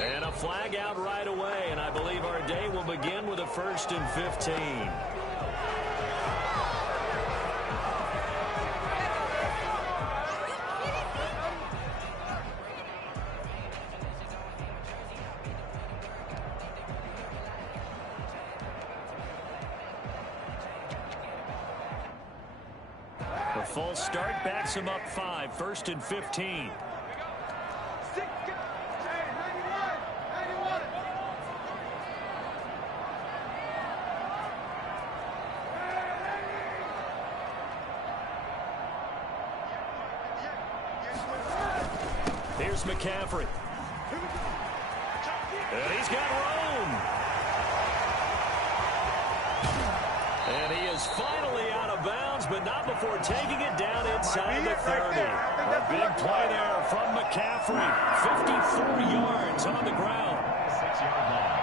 And a flag out right away, and I believe our day will begin with a 1st and 15. The false start backs him up 5, 1st and 15. Here's McCaffrey. And he's got room. And he is finally out of bounds, but not before taking it down inside the 30. A big play there from McCaffrey. 54 yards on the ground. 6-yard line.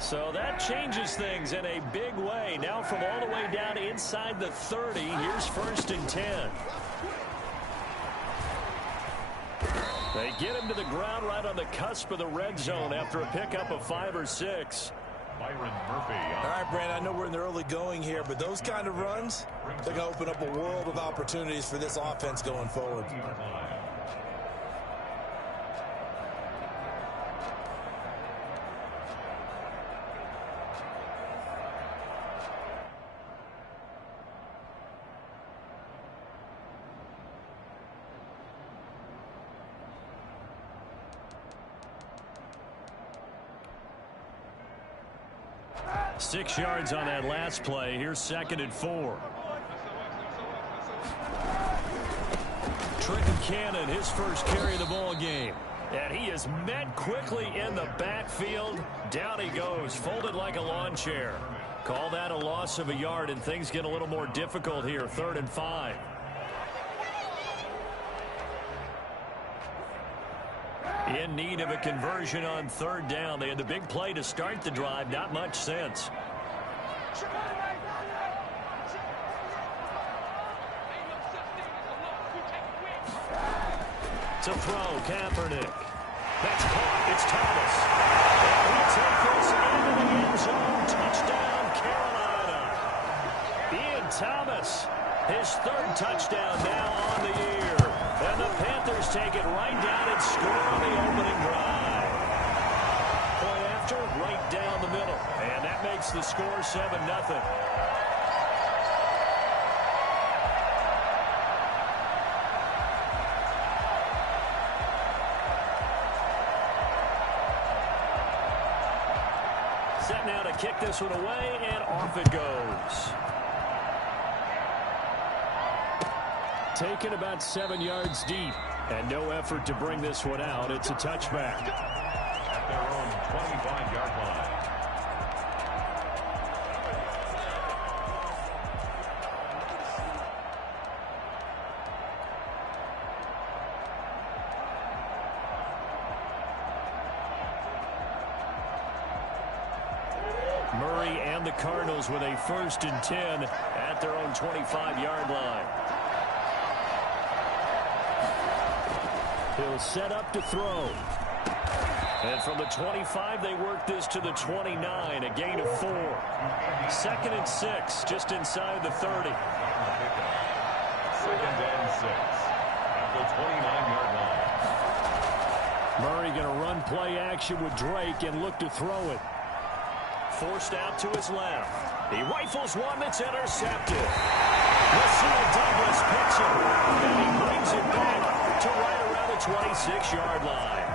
So that changes things in a big way. Now from all the way down inside the 30, here's 1st and 10. They get him to the ground right on the cusp of the red zone after a pickup of 5 or 6. Byron Murphy. All right, Brandon, I know we're in the early going here, but those kind of runs, they're going to open up a world of opportunities for this offense going forward. Six yards on that last play. Here's 2nd and 4. Trenton Cannon, his first carry of the ball game. And he is met quickly in the backfield. Down he goes, folded like a lawn chair. Call that a loss of a yard, and things get a little more difficult here. 3rd and 5. In need of a conversion on 3rd down. They had the big play to start the drive. Not much sense. To throw, Kaepernick. That's caught. It's Thomas. And we take this into the end zone. Touchdown, Carolina. Ian Thomas, his 3rd touchdown now on the year. And the Panthers take it right down and score on the opening drive. Point after, right down the middle. And that makes the score 7-0. Set now to kick this one away, and off it goes. Taken about 7 yards deep, and no effort to bring this one out. It's a touchback. At their own 25-yard line. Murray and the Cardinals with a 1st and 10 at their own 25-yard line. He'll set up to throw. And from the 25, they work this to the 29, a gain of 4. 2nd and 6, just inside the 30. 2nd and 6 at the 29-yard line. Murray going to run play action with Drake and look to throw it. Forced out to his left. He rifles one that's intercepted. Rasul Douglas picks him, and he brings it back to right around the 26-yard line.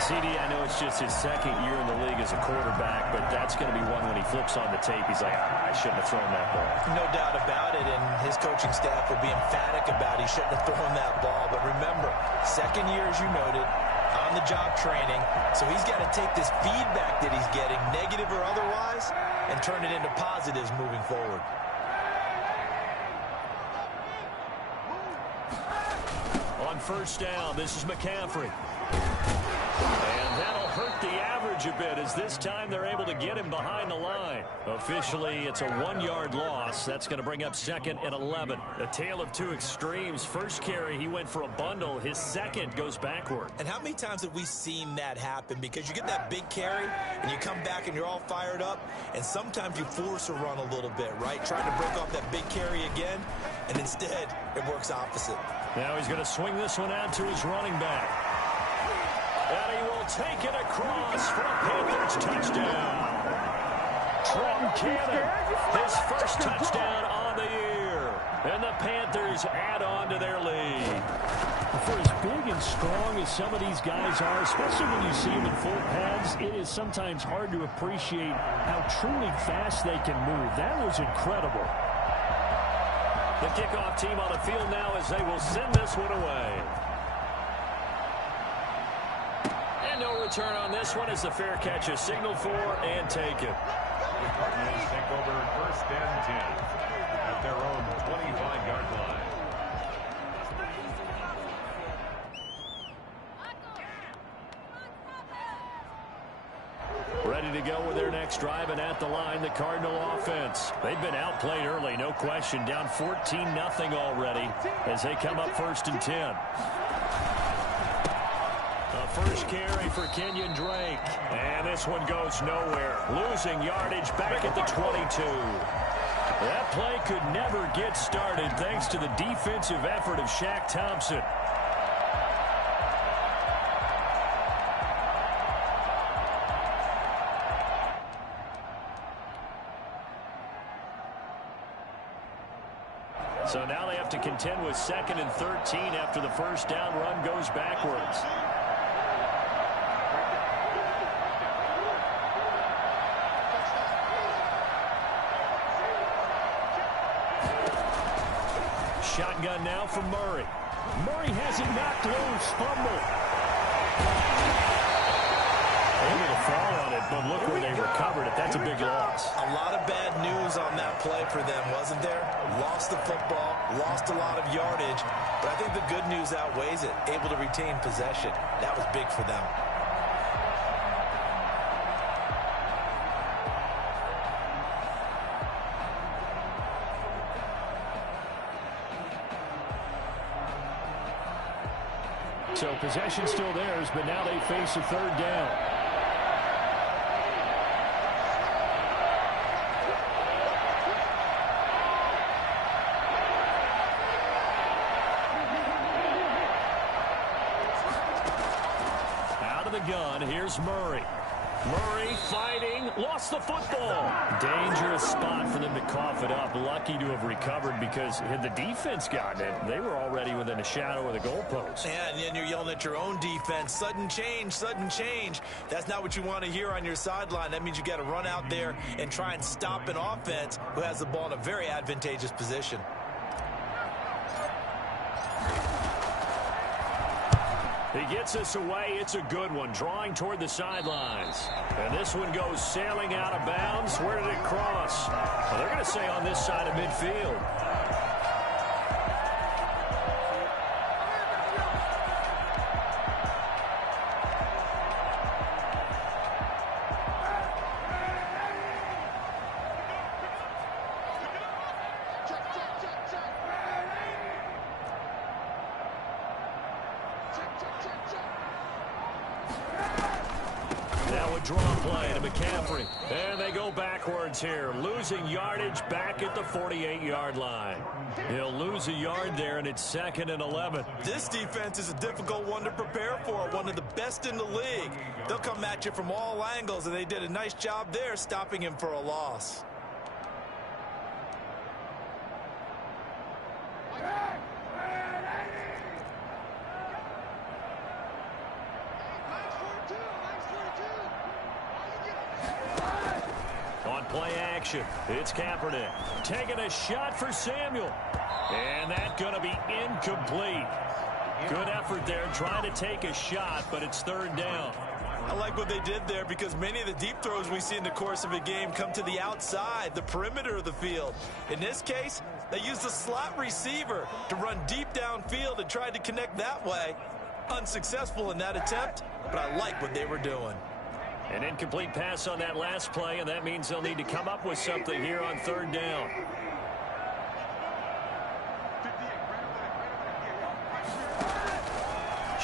CD, I know it's just his 2nd year in the league as a quarterback, but that's going to be one when he flips on the tape. He's like, I shouldn't have thrown that ball. No doubt about it, and his coaching staff will be emphatic about he shouldn't have thrown that ball. But remember, 2nd year, as you noted, on on-the-job training, so he's got to take this feedback that he's getting, negative or otherwise, and turn it into positives moving forward. On first down, this is McCaffrey. And that'll hurt the average a bit, as this time they're able to get him behind the line. Officially, it's a 1-yard loss. That's going to bring up 2nd and 11. A tale of two extremes. First carry, he went for a bundle. His second goes backward. And how many times have we seen that happen? Because you get that big carry, and you come back and you're all fired up, and sometimes you force a run a little bit, right? Trying to break off that big carry again, and instead it works opposite. Now he's going to swing this one out to his running back. And he will take it across for a Panthers touchdown. Trenton Cannon, his first touchdown on the year. And the Panthers add on to their lead. For as big and strong as some of these guys are, especially when you see them in full pads, it is sometimes hard to appreciate how truly fast they can move. That was incredible. The kickoff team on the field now as they will send this one away. And no return on this one as the fair catch is signaled for and taken. Cardinals take over 1st and 10 at their own 25-yard line. Ready to go with their next drive, and at the line, the Cardinal offense. They've been outplayed early, no question. Down 14-0 already as they come up 1st and 10. A first carry for Kenyon Drake. And this one goes nowhere. Losing yardage back at the 22. That play could never get started thanks to the defensive effort of Shaq Thompson. So now they have to contend with 2nd and 13 after the first down run goes backwards. Shotgun now for Murray. Murray has it knocked loose. Fumble. Able to fall on it, but look where they recovered it. That's a big loss. A lot of bad news on that play for them, wasn't there? Lost the football, lost a lot of yardage, but I think the good news outweighs it. Able to retain possession. That was big for them. So possession still theirs, but now they face a 3rd down. Out of the gun, here's Murray. Murray fighting, lost the football. Dangerous spot for them to cough it up. Lucky to have recovered, because had the defense gotten it, they were already within a shadow of the goalpost. And then you're yelling at your own defense, sudden change, sudden change. That's not what you want to hear on your sideline. That means you got to run out there and try and stop an offense who has the ball in a very advantageous position. He gets us away. It's a good one, drawing toward the sidelines. And this one goes sailing out of bounds. Where did it cross? Well, they're going to say on this side of midfield. Now a draw play to McCaffrey. And they go backwards here, losing yardage back at the 48-yard line. He'll lose a yard there, and it's 2nd and 11. This defense is a difficult one to prepare for, one of the best in the league. They'll come at you from all angles, and they did a nice job there stopping him for a loss. Play action. It's Kaepernick taking a shot for Samuel. And that's going to be incomplete. Good effort there, trying to take a shot, but it's third down. I like what they did there because many of the deep throws we see in the course of a game come to the outside, the perimeter of the field. In this case, they used a slot receiver to run deep downfield and tried to connect that way. Unsuccessful in that attempt, but I like what they were doing. An incomplete pass on that last play, and that means they'll need to come up with something here on third down.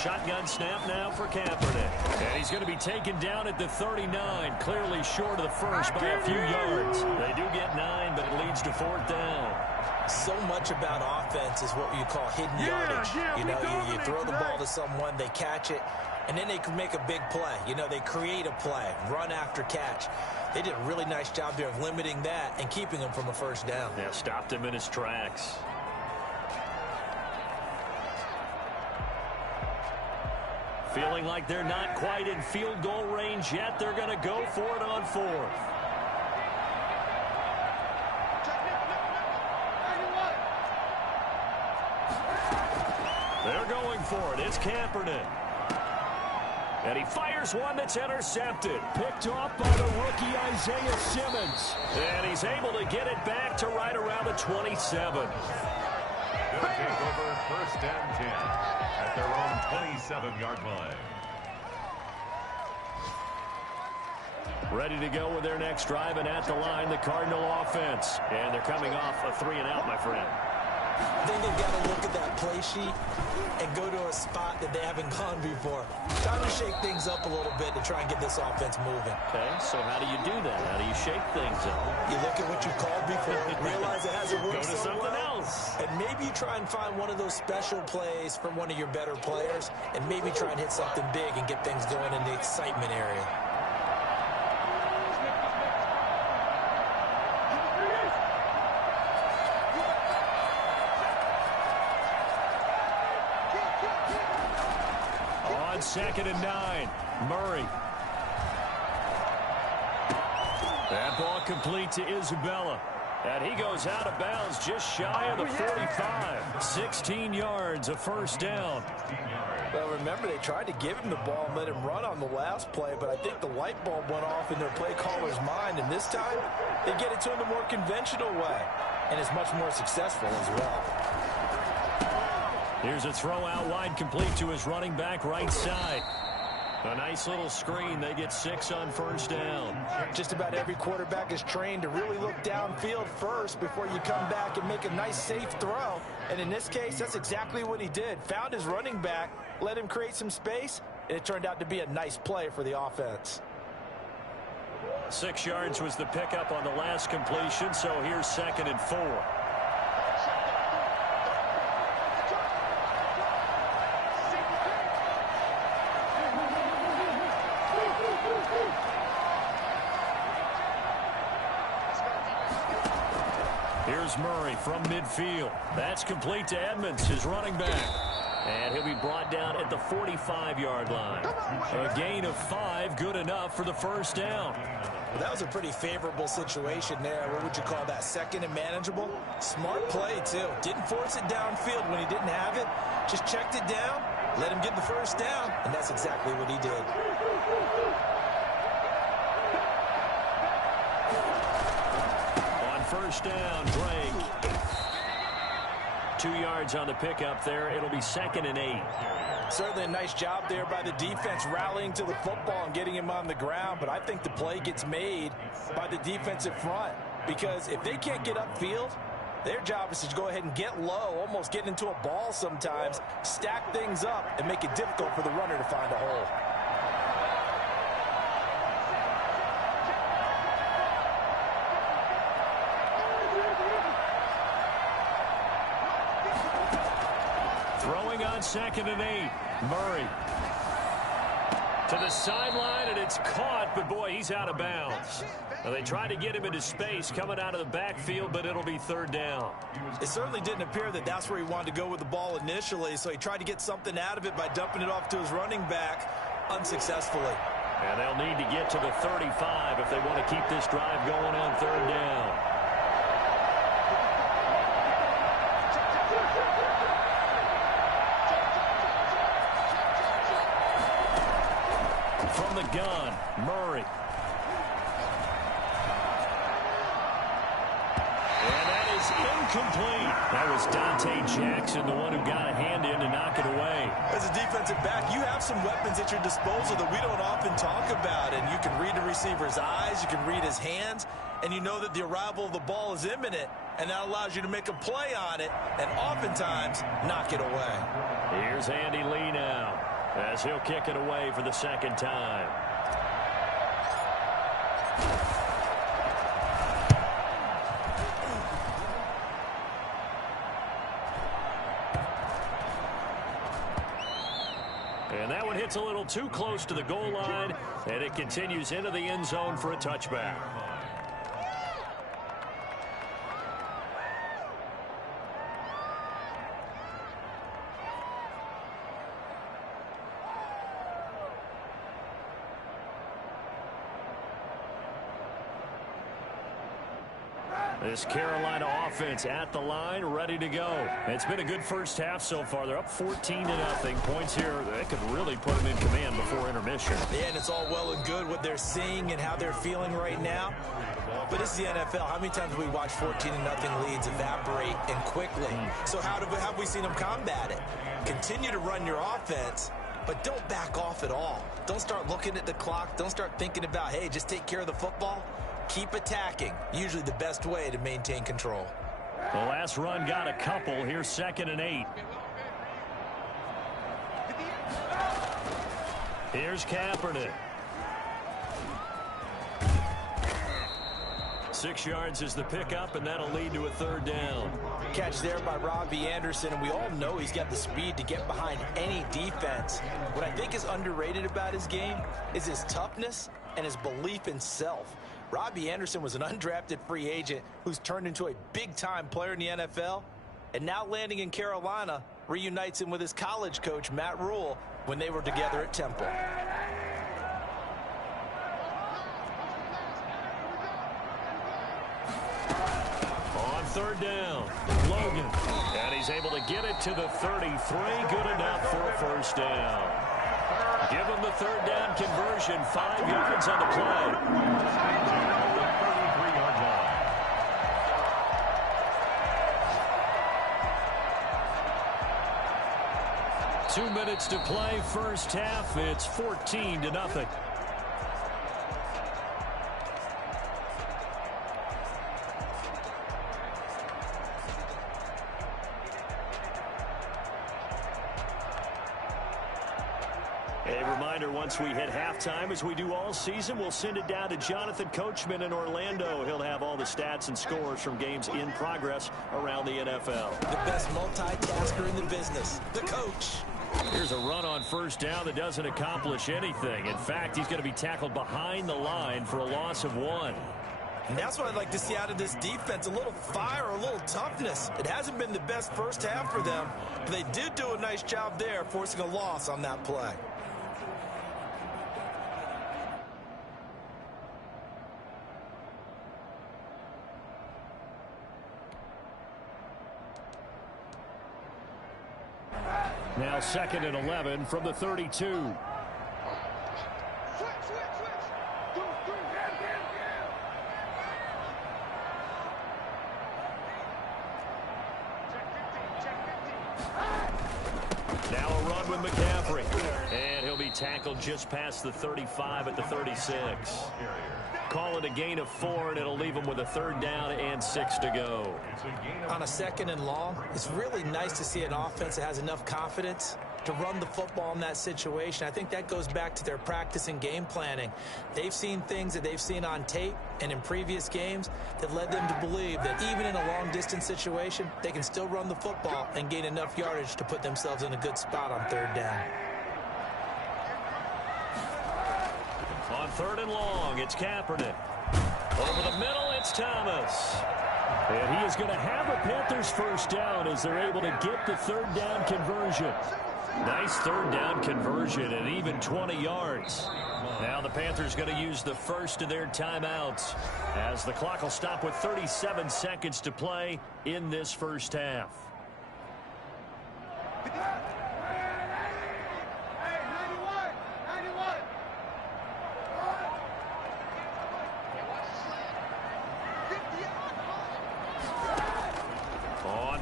Shotgun snap now for Kaepernick. And he's going to be taken down at the 39, clearly short of the first by a few yards. They do get 9, but it leads to fourth down. So much about offense is what you call hidden yardage. You throw the ball to someone, they catch it, and then they can make a big play. They create a play, run after catch. They did a really nice job there of limiting that and keeping him from a first down. Yeah, stopped him in his tracks. Feeling like they're not quite in field goal range yet. They're going to go for it on fourth. They're going for it. It's Kaepernick. And he fires one that's intercepted. Picked off by the rookie Isaiah Simmons. And he's able to get it back to right around the 27. They'll take over first and 10 at their own 27-yard line. Ready to go with their next drive, and at the line, the Cardinal offense. And they're coming off a 3-and-out, my friend. I think they've got to look at that play sheet and go to a spot that they haven't gone before. Time to shake things up a little bit to try and get this offense moving. Okay, so how do you do that? How do you shake things up? You look at what you called before, realize it hasn't worked Go to so something well, else. and maybe you try and find one of those special plays from one of your better players, and maybe try and hit something big and get things going in the excitement area. Second and 9. Murray. That ball complete to Isabella. And he goes out of bounds just shy of the 45. 16 yards, a first down. Well, remember, they tried to give him the ball and let him run on the last play, but I think the light bulb went off in their play caller's mind, and this time they get it to him the more conventional way, and it's much more successful as well. Here's a throw out wide, complete to his running back right side. A nice little screen. They get 6 on first down. Just about every quarterback is trained to really look downfield first before you come back and make a nice, safe throw. And in this case, that's exactly what he did. Found his running back, let him create some space, and it turned out to be a nice play for the offense. 6 yards was the pickup on the last completion, so here's 2nd and 4. Here's Murray from midfield. That's complete to Edmonds, his running back. And he'll be brought down at the 45-yard line. A gain of 5, good enough for the first down. Well, that was a pretty favorable situation there. What would you call that? Second and manageable? Smart play, too. Didn't force it downfield when he didn't have it. Just checked it down, let him get the first down, and that's exactly what he did. First down, Drake. 2 yards on the pickup there. It'll be 2nd and 8. Certainly a nice job there by the defense rallying to the football and getting him on the ground, but I think the play gets made by the defensive front because if they can't get upfield, their job is to go ahead and get low, almost get into a ball sometimes, stack things up, and make it difficult for the runner to find a hole. Throwing on 2nd and 8. Murray. To the sideline, and it's caught, but boy, he's out of bounds. Now, they tried to get him into space coming out of the backfield, but it'll be 3rd down. It certainly didn't appear that that's where he wanted to go with the ball initially, so he tried to get something out of it by dumping it off to his running back unsuccessfully. And they'll need to get to the 35 if they want to keep this drive going on 3rd down. From the gun, Murray. And that is incomplete. That was Dante Jackson, the one who got a hand in to knock it away. As a defensive back, you have some weapons at your disposal that we don't often talk about. And you can read the receiver's eyes, you can read his hands, and you know that the arrival of the ball is imminent. And that allows you to make a play on it and oftentimes knock it away. Here's Andy Lee now as he'll kick it away for the second time. And that one hits a little too close to the goal line, and it continues into the end zone for a touchback. This Carolina offense at the line, ready to go. It's been a good first half so far. They're up 14-0. Points here, they could really put them in command before intermission. Yeah, and it's all well and good what they're seeing and how they're feeling right now. But this is the NFL. How many times have we watched 14-0 leads evaporate and quickly? So how have we seen them combat it? Continue to run your offense, but don't back off at all. Don't start looking at the clock. Don't start thinking about, hey, just take care of the football. Keep attacking. Usually the best way to maintain control. The last run got a couple. Here's 2nd and 8. Here's Kaepernick. 6 yards is the pickup, and that'll lead to a 3rd down. Catch there by Robbie Anderson, and we all know he's got the speed to get behind any defense. What I think is underrated about his game is his toughness and his belief in self. Robbie Anderson was an undrafted free agent who's turned into a big-time player in the NFL, and now landing in Carolina reunites him with his college coach, Matt Rule, when they were together at Temple. On 3rd down, Logan. And he's able to get it to the 33. Good enough for a 1st down. Give him the 3rd down conversion. 5 yards on the play. 33-yard line. Two minutes to play, first half. It's 14-0. A reminder, once we hit halftime, as we do all season, we'll send it down to Jonathan Coachman in Orlando. He'll have all the stats and scores from games in progress around the NFL. The best multitasker in the business, the coach. Here's a run on 1st down that doesn't accomplish anything. In fact, he's going to be tackled behind the line for a loss of 1. And that's what I'd like to see out of this defense, a little fire, a little toughness. It hasn't been the best first half for them, but they did do a nice job there, forcing a loss on that play. Now 2nd and 11 from the 32. Now a run with McCaffrey. And he'll be tackled just past the 35 at the 36. Call it a gain of 4, and it'll leave him with a 3rd down and 6 to go. On a 2nd and long, it's really nice to see an offense that has enough confidence to run the football in that situation. I think that goes back to their practice and game planning. They've seen things that they've seen on tape and in previous games that led them to believe that even in a long-distance situation, they can still run the football and gain enough yardage to put themselves in a good spot on 3rd down. On 3rd and long, it's Kaepernick. Over the middle, it's Thomas. And he is going to have a Panthers 1st down as they're able to get the 3rd down conversion. Nice 3rd down conversion at even 20 yards. Now the Panthers going to use the first of their timeouts as the clock will stop with 37 seconds to play in this first half.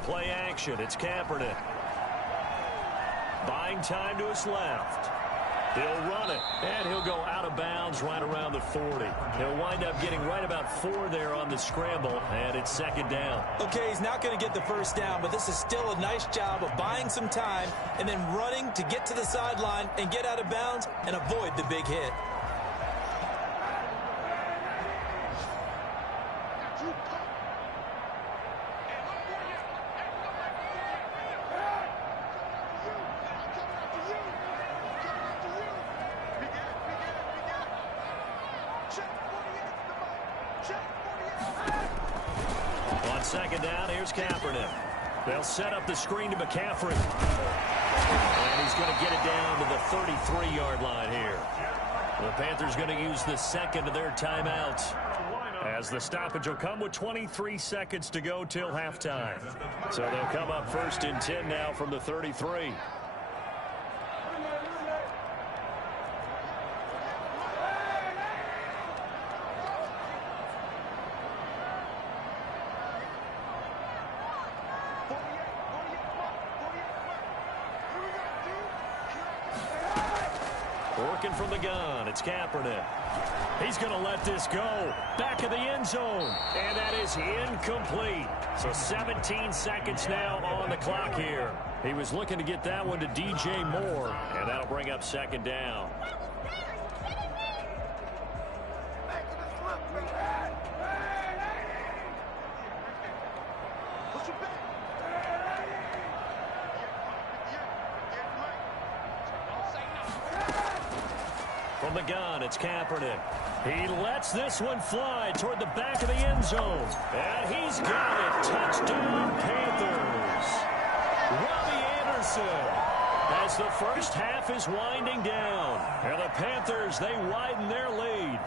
play action. It's Kaepernick. Buying time to his left. He'll run it, and he'll go out of bounds right around the 40. He'll wind up getting right about 4 there on the scramble, and it's second down. Okay, he's not going to get the first down, but this is still a nice job of buying some time and then running to get to the sideline and get out of bounds and avoid the big hit. Second down, here's Kaepernick. They'll set up the screen to McCaffrey. And he's going to get it down to the 33-yard line here. The Panthers going to use the second of their timeouts, as the stoppage will come with 23 seconds to go till halftime. So they'll come up first and 10 now from the 33. Working from the gun, it's Kaepernick. He's going to let this go. Back of the end zone. And that is incomplete. So 17 seconds now on the clock here. He was looking to get that one to DJ Moore. And that'll bring up second down. From the gun, it's Kaepernick. He lets this one fly toward the back of the end zone. And he's got it. Touchdown, Panthers. Robbie Anderson, as the first half is winding down. And the Panthers, they widen their lead.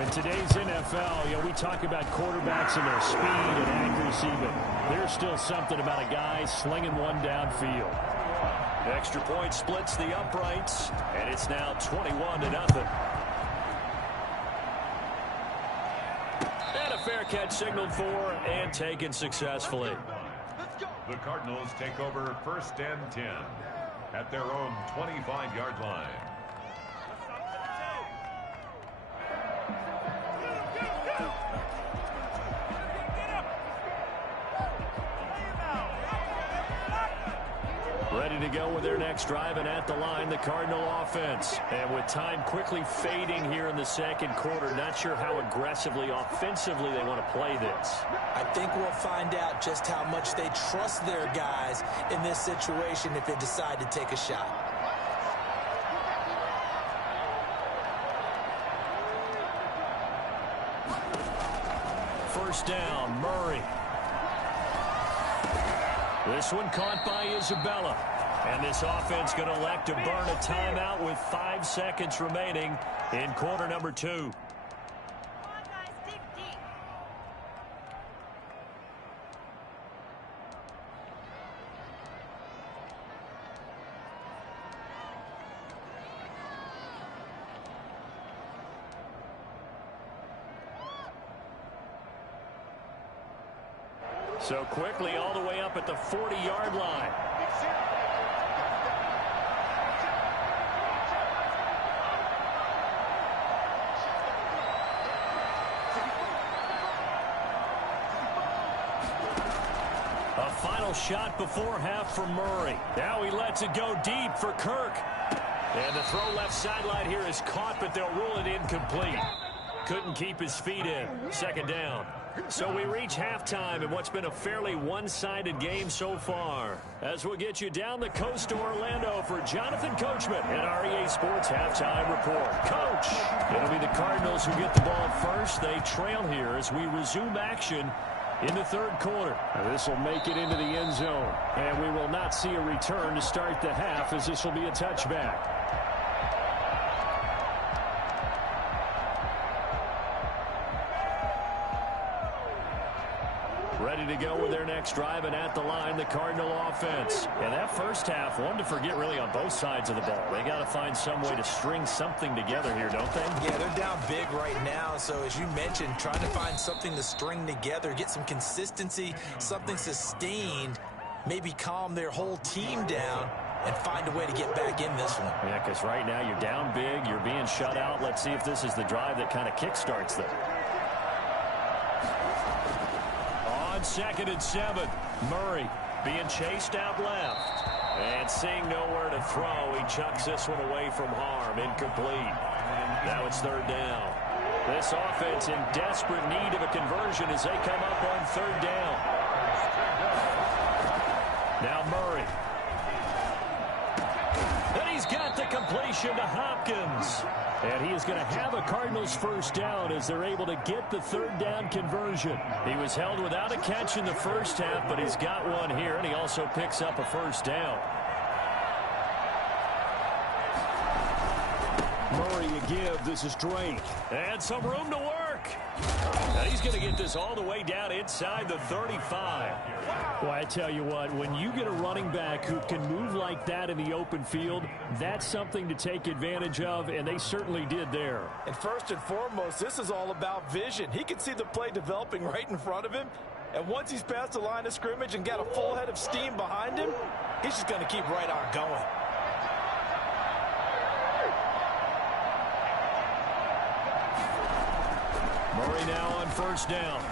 In today's NFL, we talk about quarterbacks and their speed and accuracy, but there's still something about a guy slinging one downfield. Extra point splits the uprights, and it's now 21-0. And a fair catch signaled for and taken successfully. The Cardinals take over first and 10 at their own 25-yard line. Ready to go with their next drive, and at the line, the Cardinal offense. And with time quickly fading here in the second quarter, not sure how aggressively, offensively they want to play this. I think we'll find out just how much they trust their guys in this situation if they decide to take a shot. First down, Murray. This one caught by Isabella. And this offense going to elect to burn a timeout with 5 seconds remaining in quarter number 2. So quickly all the way up at the 40-yard line. A final shot before half for Murray. Now he lets it go deep for Kirk. And the throw left sideline here is caught, but they'll rule it incomplete. Couldn't keep his feet in. Second down. So we reach halftime in what's been a fairly one-sided game so far. As we'll get you down the coast to Orlando for Jonathan Coachman in our EA Sports Halftime Report. Coach, it'll be the Cardinals who get the ball first. They trail here as we resume action in the third quarter. This will make it into the end zone. And we will not see a return to start the half, as this will be a touchback. Ready to go with their next drive, and at the line, the Cardinal offense. And that first half, one to forget really on both sides of the ball. They got to find some way to string something together here, don't they? Yeah, they're down big right now. So as you mentioned, trying to find something to string together, get some consistency, something sustained, maybe calm their whole team down and find a way to get back in this one. Yeah, because right now you're down big, you're being shut out. Let's see if this is the drive that kind of kickstarts them. On 2nd and 7, Murray being chased out left. And seeing nowhere to throw, he chucks this one away from harm. Incomplete. Now it's 3rd down. This offense in desperate need of a conversion as they come up on 3rd down. Now Murray. And he's got the completion to Hopkins. And he is going to have a Cardinals first down as they're able to get the 3rd down conversion. He was held without a catch in the first half, but he's got one here, and he also picks up a first down. Murray a give. This is Drake. And some room to work. And he's going to get this all the way down inside the 35. Well, I tell you what, when you get a running back who can move like that in the open field, that's something to take advantage of, and they certainly did there. And first and foremost, this is all about vision. He can see the play developing right in front of him, and once he's past the line of scrimmage and got a full head of steam behind him, he's just going to keep right on going. Murray now on 1st down.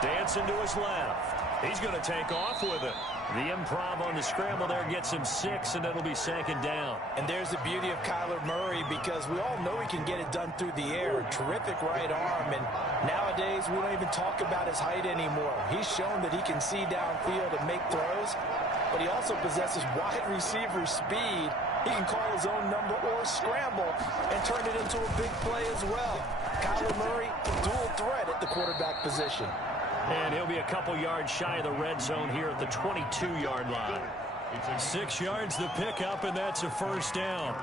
Dancing to his left. He's going to take off with it. The improv on the scramble there gets him 6, and it'll be 2nd down. And there's the beauty of Kyler Murray, because we all know he can get it done through the air. Terrific right arm, and nowadays we don't even talk about his height anymore. He's shown that he can see downfield and make throws, but he also possesses wide receiver speed. He can call his own number or scramble and turn it into a big play as well. Kyler Murray, dual threat at the quarterback position. And he'll be a couple yards shy of the red zone here at the 22-yard line. 6 yards the pickup, and that's a first down.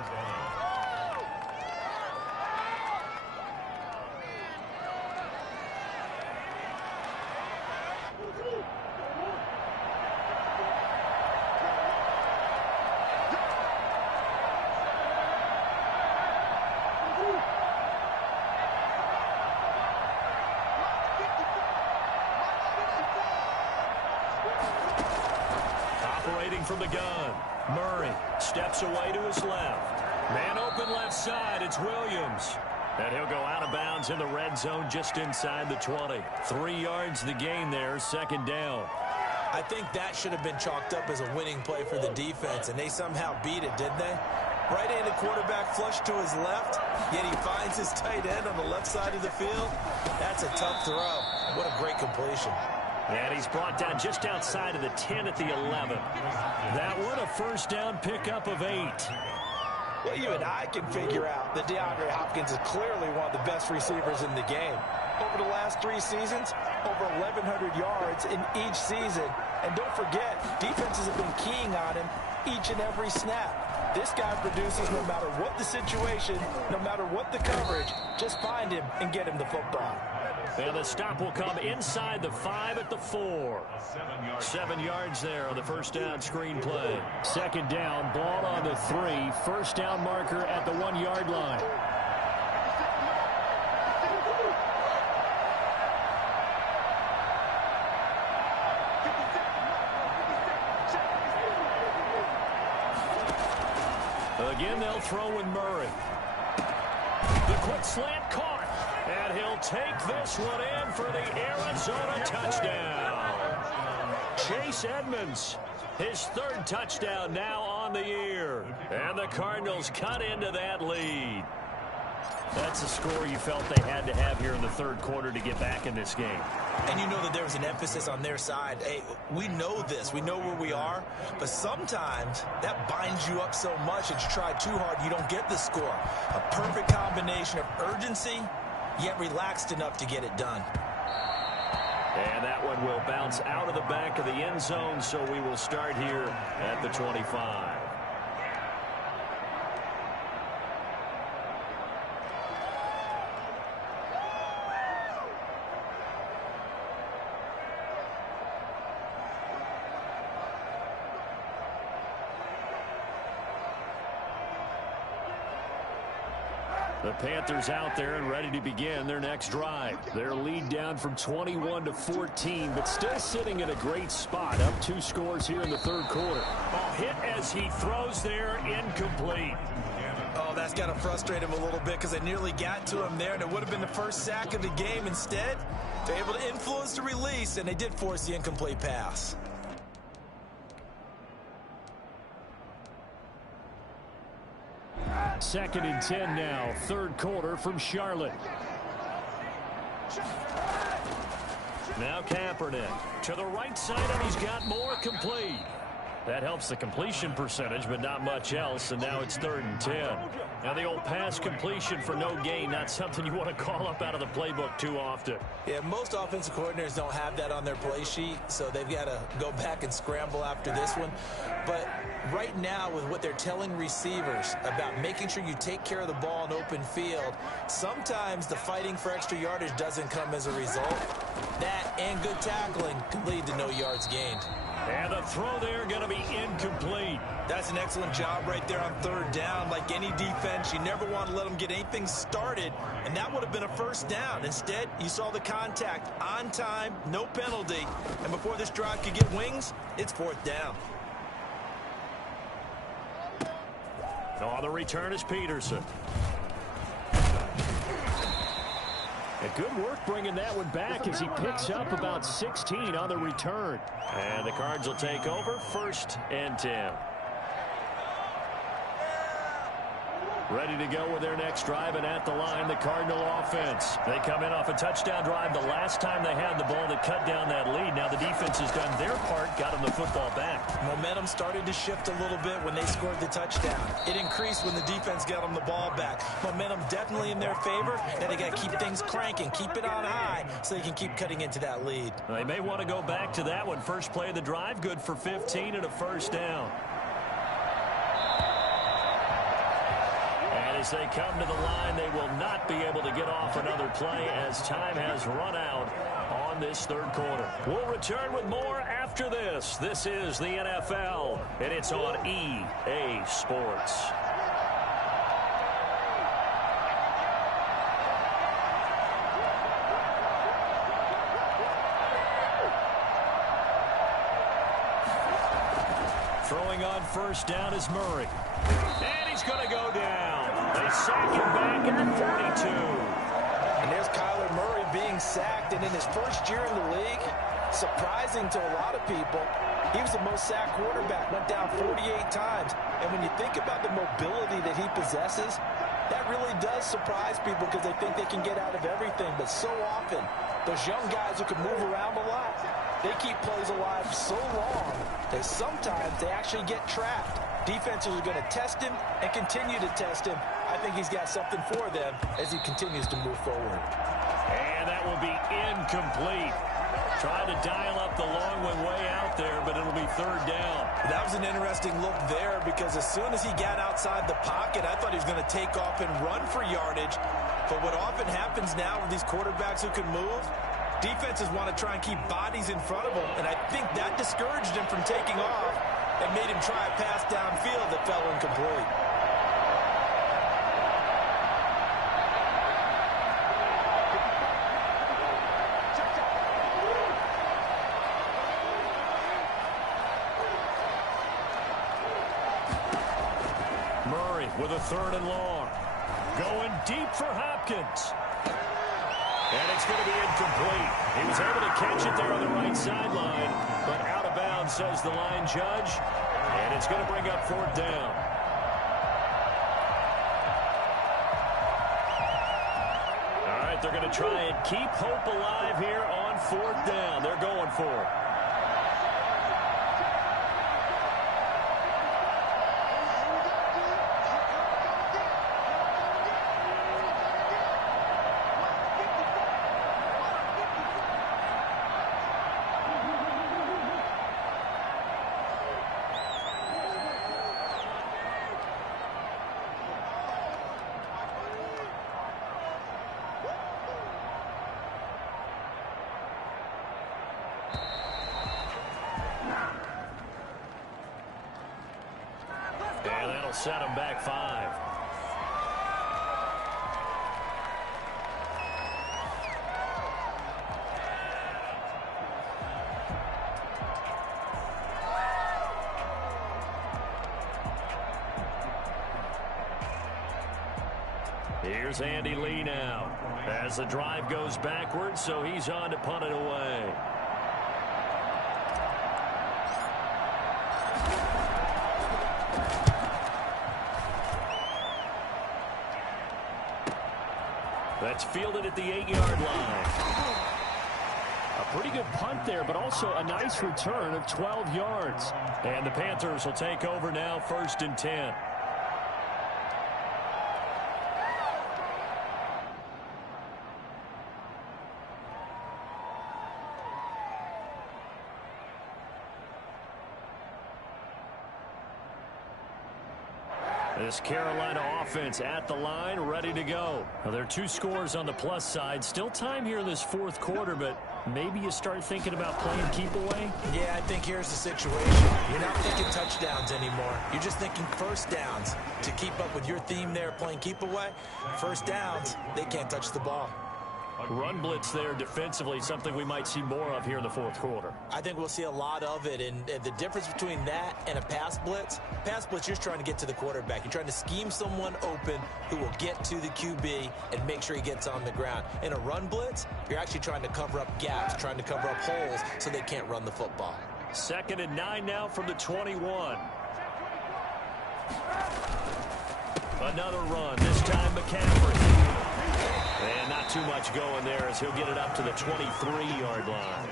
From the gun, Murray steps away to his left. Man open left side, it's Williams. And he'll go out of bounds in the red zone just inside the 20. 3 yards the gain there, 2nd down. I think that should have been chalked up as a winning play for the defense, and they somehow beat it, didn't they? Right-handed quarterback flush to his left, yet he finds his tight end on the left side of the field. That's a tough throw. What a great completion. And he's brought down just outside of the 10 at the 11. That one a first down pickup of 8. Well, you and I can figure out that DeAndre Hopkins is clearly one of the best receivers in the game. Over the last 3 seasons, over 1,100 yards in each season. And don't forget, defenses have been keying on him each and every snap. This guy produces no matter what the situation, no matter what the coverage. Just find him and get him the football. And the stop will come inside the 5 at the 4. 7 yards there on the first down screen play. 2nd down, ball on the 3. First down marker at the 1-yard line. Again, they'll throw in Murray. The quick slant caught. And he'll take this one in for the Arizona touchdown. Chase Edmonds, his 3rd touchdown now on the year. And the Cardinals cut into that lead. That's a score you felt they had to have here in the 3rd quarter to get back in this game. And you know that there was an emphasis on their side. Hey, we know this. We know where we are. But sometimes that binds you up so much that you try too hard, you don't get the score. A perfect combination of urgency, yet relaxed enough to get it done. And that one will bounce out of the back of the end zone, so we will start here at the 25. The Panthers out there and ready to begin their next drive. Their lead down from 21 to 14, but still sitting in a great spot. Up 2 scores here in the third quarter. Ball hit as he throws there, incomplete. Oh, that's got to frustrate him a little bit because they nearly got to him there, and it would have been the first sack of the game. Instead, they're able to influence the release, and they did force the incomplete pass. Second and 10 now, third quarter from Charlotte. Now Kaepernick to the right side, and he's got more complete. That helps the completion percentage, but not much else, and now it's 3rd and 10. Now the old pass completion for no gain, not something you want to call up out of the playbook too often. Yeah, most offensive coordinators don't have that on their play sheet, so they've got to go back and scramble after this one. But right now, with what they're telling receivers about making sure you take care of the ball in open field, sometimes the fighting for extra yardage doesn't come as a result. That and good tackling can lead to no yards gained. And the throw there going to be incomplete. That's an excellent job right there on 3rd down. Like any defense, you never want to let them get anything started, and that would have been a first down. Instead, you saw the contact on time, no penalty, and before this drive could get wings, it's 4th down. On the return is Peterson. Good work bringing that one back as he picks up about 16 on the return. And the Cards will take over, 1st and 10. Ready to go with their next drive, and at the line, the Cardinal offense. They come in off a touchdown drive the last time they had the ball to cut down that lead. Now the defense has done their part, got them the football back. Momentum started to shift a little bit when they scored the touchdown. It increased when the defense got them the ball back. Momentum definitely in their favor, and they got to keep things cranking, keep it on high so they can keep cutting into that lead. They may want to go back to that one. First play of the drive, good for 15 and a 1st down. As they come to the line, they will not be able to get off another play as time has run out on this 3rd quarter. We'll return with more after this. This is the NFL, and it's on EA Sports. Throwing on 1st down is Murray. And he's going to go down. They sack him back at the 42. And there's Kyler Murray being sacked, and in his first year in the league, surprising to a lot of people, he was the most sacked quarterback, went down 48 times. And when you think about the mobility that he possesses, that really does surprise people because they think they can get out of everything. But so often, those young guys who can move around a lot, they keep plays alive so long that sometimes they actually get trapped. Defenses are going to test him and continue to test him. I think he's got something for them as he continues to move forward. And that will be incomplete. Trying to dial up the long one way out there, but it'll be 3rd down. That was an interesting look there because as soon as he got outside the pocket, I thought he was going to take off and run for yardage. But what often happens now with these quarterbacks who can move, defenses want to try and keep bodies in front of them, and I think that discouraged him from taking off and made him try a pass downfield that fell incomplete. Murray with a 3rd and long. Going deep for Hopkins. And it's going to be incomplete. He was able to catch it there on the right sideline, but out of bounds, says the line judge. And it's going to bring up 4th down. All right, they're going to try and keep hope alive here on 4th down. They're going for it. And that'll set them back 5. Here's Andy Lee now as the drive goes backwards, so he's on to punt it away. That's fielded at the 8-yard line. A pretty good punt there, but also a nice return of 12 yards. And the Panthers will take over now, 1st and 10. This Carolina offense at the line, ready to go. Well, there are 2 scores on the plus side. Still time here in this 4th quarter, but maybe you start thinking about playing keep away? Yeah, I think here's the situation. You're not thinking touchdowns anymore. You're just thinking first downs. To keep up with your theme there, playing keep away, first downs, they can't touch the ball. Run blitz there defensively, something we might see more of here in the 4th quarter. I think we'll see a lot of it, and the difference between that and a pass blitz, you're just trying to get to the quarterback. You're trying to scheme someone open who will get to the QB and make sure he gets on the ground. In a run blitz, you're actually trying to cover up gaps, trying to cover up holes so they can't run the football. 2nd and 9 now from the 21. Another run, this time McCaffrey. And not too much going there as he'll get it up to the 23-yard line.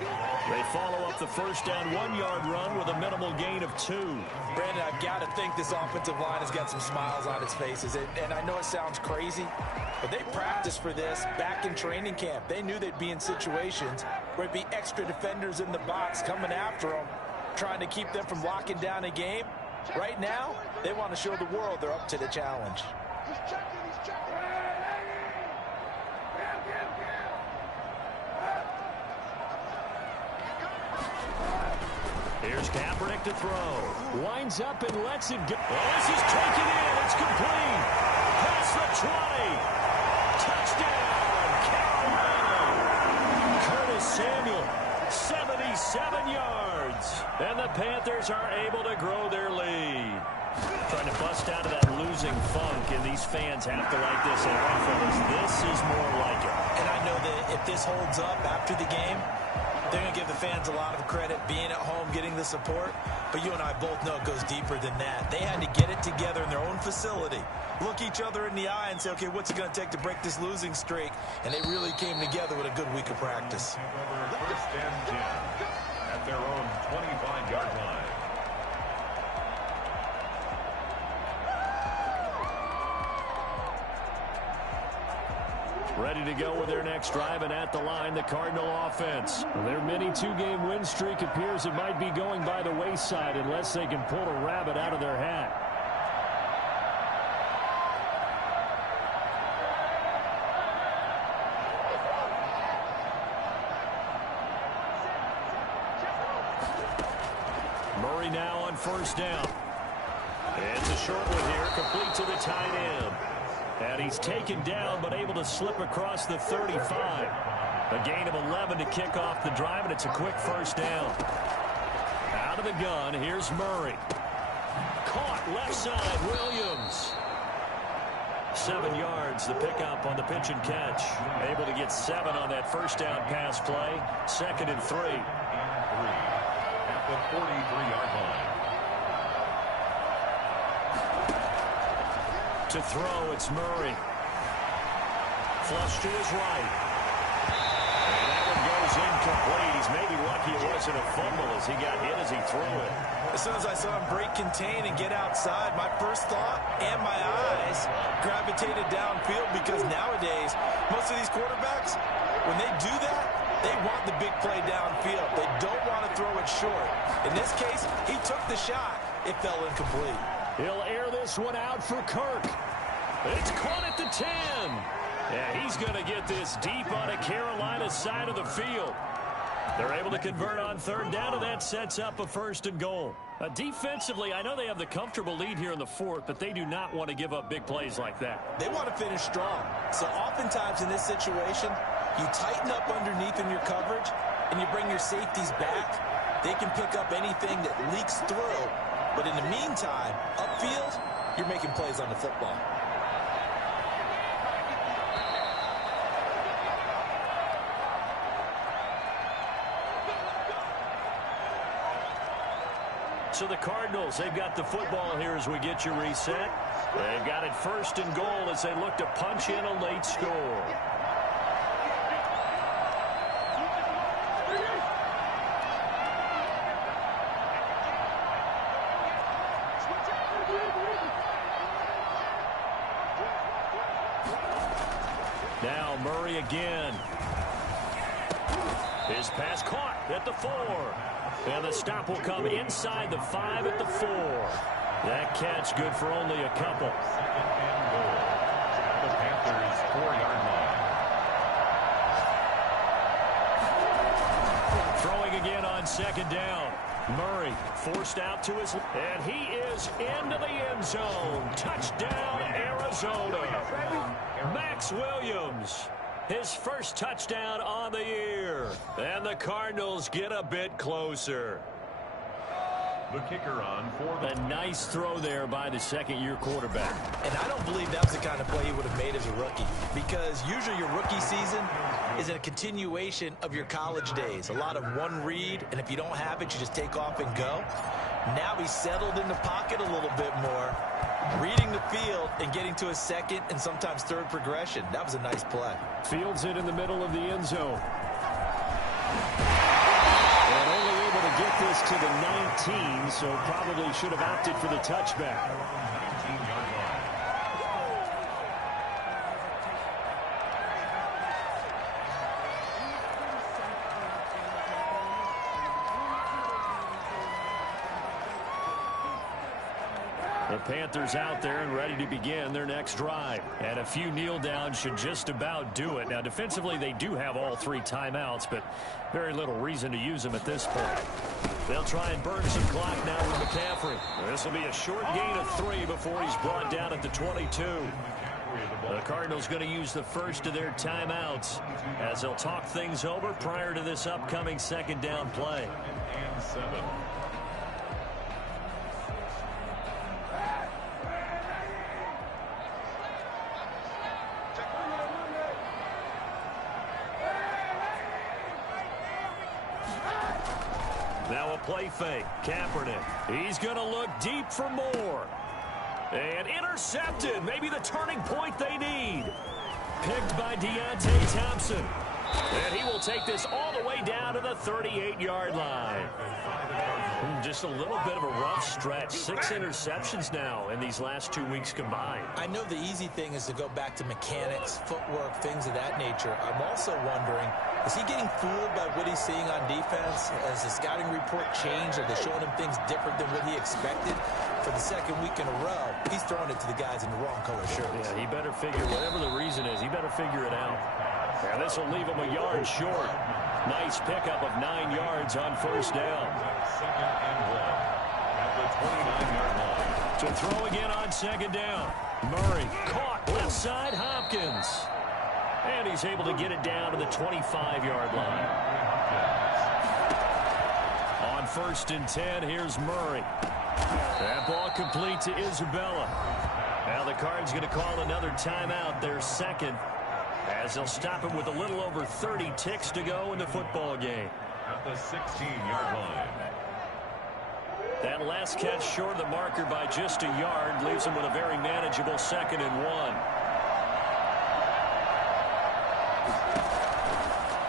They follow up the first down 1-yard run with a minimal gain of 2. Brandon, I've got to think this offensive line has got some smiles on its faces. And I know it sounds crazy, but they practiced for this back in training camp. They knew they'd be in situations where it'd be extra defenders in the box coming after them, trying to keep them from locking down a game. Right now, they want to show the world they're up to the challenge. Here's Kaepernick to throw. Winds up and lets it go. Oh, this is taken in. It's complete. Past the 20. Touchdown, Carolina. Curtis Samuel, 77 yards. And the Panthers are able to grow their lead. Trying to bust out of that losing funk, and these fans have to like this. And right, fellas, this is more like it. And I know that if this holds up after the game, they're going to give the fans a lot of credit, being at home, getting the support. But you and I both know it goes deeper than that. They had to get it together in their own facility, look each other in the eye and say, okay, what's it going to take to break this losing streak? And they really came together with a good week of practice. 1st and 10 at their own 25-yard line. Ready to go with their next drive, and at the line, the Cardinal offense. Their mini 2-game win streak appears it might be going by the wayside unless they can pull a rabbit out of their hat. Murray now on 1st down. It's a short one here, complete to the tight end. And he's taken down, but able to slip across the 35. A gain of 11 to kick off the drive, and it's a quick 1st down. Out of the gun, here's Murray. Caught left side, Williams. 7 yards, the pickup on the pitch and catch. Able to get 7 on that 1st down pass play. 2nd and 3. At the 43-yard line. To throw, it's Murray. Flush to his right. And that one goes incomplete. He's maybe lucky it wasn't a fumble as he got hit as he threw it. As soon as I saw him break contain and get outside, my first thought and my eyes gravitated downfield, because nowadays, most of these quarterbacks, when they do that, they want the big play downfield. They don't want to throw it short. In this case, he took the shot. It fell incomplete. He'll air this one out for Kirk. It's caught at the 10. Yeah, he's going to get this deep on a Carolina side of the field. They're able to convert on 3rd down, and that sets up a 1st and goal. Defensively, I know they have the comfortable lead here in the 4th, but they do not want to give up big plays like that. They want to finish strong. So oftentimes in this situation, you tighten up underneath in your coverage, and you bring your safeties back. They can pick up anything that leaks through. But in the meantime, upfield, you're making plays on the football. So the Cardinals, they've got the football here as we get you reset. They've got it first and goal as they look to punch in a late score. Now Murray again. His pass caught at the 4. And the stop will come inside the 5 at the 4. That catch good for only a couple. Second and goal. The Panthers 4-yard line. Throwing again on second down. Murray forced out to his, and he is into the end zone. Touchdown, Arizona. Max Williams, his first touchdown on the year. And the Cardinals get a bit closer. The kicker on for the... A nice throw there by the second-year quarterback. And I don't believe that was the kind of play he would have made as a rookie, because usually your rookie season is a continuation of your college days. A lot of one read, and if you don't have it, you just take off and go. Now he's settled in the pocket a little bit more, reading the field and getting to a second and sometimes third progression. That was a nice play. Fields it in the middle of the end zone. And only able to get this to the 19, so probably should have opted for the touchback. 19-yard line. The Panthers out there and ready to begin their next drive. And a few kneel downs should just about do it. Now, defensively, they do have all 3 timeouts, but very little reason to use them at this point. They'll try and burn some clock now with McCaffrey. This will be a short gain of 3 before he's brought down at the 22. The Cardinals going to use the first of their timeouts as they'll talk things over prior to this upcoming second down play. And 7. Now a play fake. Kaepernick. He's going to look deep for more. And intercepted. Maybe the turning point they need. Picked by Deontay Thompson. And he will take this all the way down to the 38-yard line. Just a little bit of a rough stretch. 6 interceptions now in these last 2 weeks combined. I know the easy thing is to go back to mechanics, footwork, things of that nature. I'm also wondering, is he getting fooled by what he's seeing on defense? Has the scouting report changed? Are they showing him things different than what he expected? For the second week in a row, he's throwing it to the guys in the wrong color shirts. Yeah, he better figure, whatever the reason is, he better figure it out. And this will leave him a yard short. Nice pickup of 9 yards on first down. Second and 1 at the 29-yard line. To throw again on second down. Murray caught left side Hopkins. And he's able to get it down to the 25-yard line. On first and 10, here's Murray. That ball complete to Isabella. Now the Cards going to call another timeout, their second, as they'll stop it with a little over 30 ticks to go in the football game. At the 16-yard line. That last catch short of the marker by just a yard leaves him with a very manageable second and 1.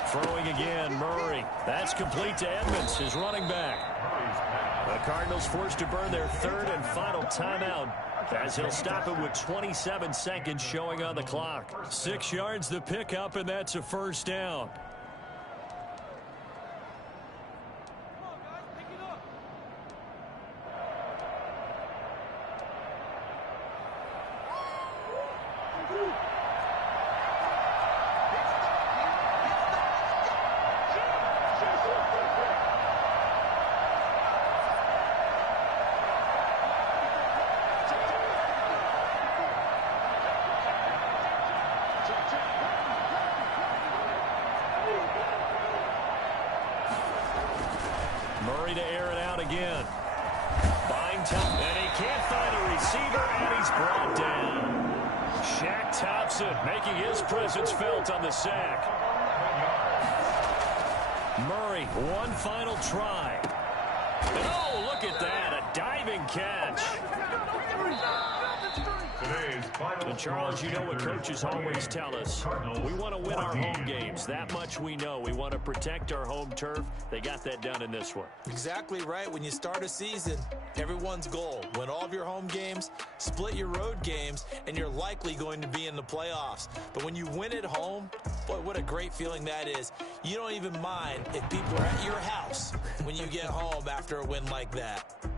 Throwing again, Murray. That's complete to Edmonds, his running back. The Cardinals forced to burn their third and final timeout as he'll stop it with 27 seconds showing on the clock. 6 yards the pickup, and that's a first down. Murray to air it out again. Buying time, and he can't find a receiver, and he's brought down. Shaq Thompson making his presence felt on the sack. Murray, one final try. And oh, look at that. A receiving catch. Today's final And Charles, you know what Panthers coaches always tell us. Cardinals We want to win our 14. home games. That much we know. We want to protect our home turf. They got that done in this one. Exactly right. When you start a season, everyone's goal: win all of your home games, split your road games, and you're likely going to be in the playoffs. But when you win at home, boy, what a great feeling that is. You don't even mind if people are at your house when you get home after a win like that.